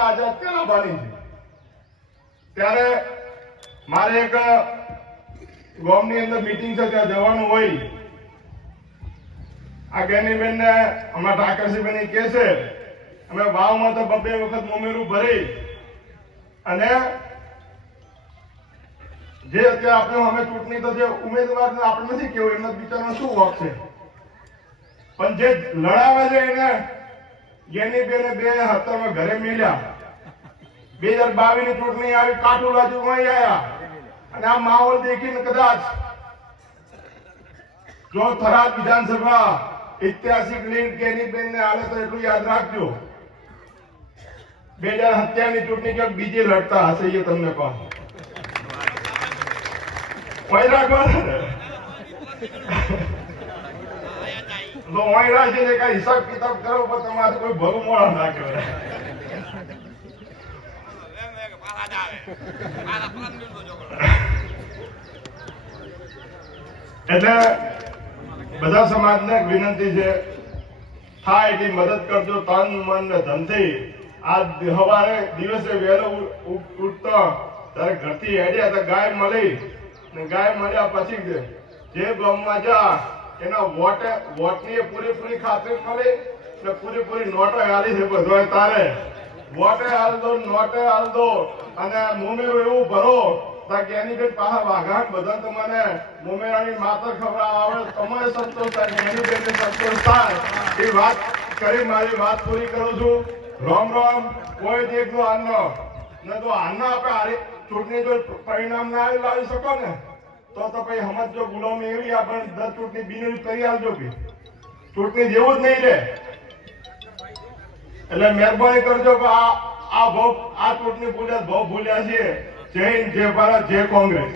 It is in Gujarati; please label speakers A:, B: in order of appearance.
A: આઝાદ ક્યાં બની છે. ત્યારે મારે એક ગામની અંદર મીટિંગ છે, ત્યાં જવાનું હોય. આ જ્ઞાનીબેન ને હમણાં ઠાકરસિંહબેન કે છે, અમે વાવમાં તો બબે વખત મોમેરું ભરી. અને જે અત્યારે આપણે અમે ચૂંટણી તો જે ઉમેદવાર આપણે નથી કેવું, એમના બિચારનો શું હક છે? પણ જે લડાવે છે એને જેની બેને બે હત્તરમાં ઘરે મેલ્યા. બે હજાર બાવીસની ચૂંટણી આવી, કાટુ બાજુ આવ્યા અને આ માહોલ દેખીને કદાચ જો થરાદ વિધાનસભા ઐતિહાસિક લીડ કેની બેન ને હાલે તો એટલું યાદ રાખજો. બે હજાર સત્યાવીસની ચૂંટણી ક્યાંક બીજી લડતા હશે એ તમને કહું. રાખવા રાખી ને? કઈ હિસાબ કિતાબ કરો, પણ તમારે કોઈ ભરું મોડા ના કહેવાય. એટલે બધા સમાજને વિનંતી છે, થાય એટલી મદદ કરજો, તન, મન ને ધનથી. આ સવારે દિવસે વહેલો ઉઠતો, ત્યારે ઘરથી હેડ્યા તો ગાય મળી, ને ગાય મળ્યા પછી જે- ગામમાં જા, એના વોટે, વોટની પૂરેપૂરી ખાતરી મળી, ને પૂરેપૂરી નોટો હાલી છે બધો તારે. વોટે હાલ દો, નોટે હાલ દો. અને મુમેરું એવું ભરો તાકે એની બેન પાછા વાઘાટ બધા તમને મોમેરાની માતા ખબર આવે તમારે સંતોષ થાય એની બેન સંતોષ થાય. એ વાત કરી, મારી વાત પૂરી કરું છું. રોમ રોમ, કોઈ દેખજો આનો ને. તો આનો આપણે ચૂંટણી જો પરિણામ ના લાવી શકો ને, તો તો પછી સમજો ગુલામી એવી આપણે દર ચૂંટણી બિનરી કરી આવજો કે. ચૂંટણી જેવું જ નહીં રે એટલે મહેરબાની કરજો કે આ આ બહુ આ ચૂંટણી પૂજા બહુ ભૂલ્યા છે. જય હિન્દ જય ભારત જય કોંગ્રેસ.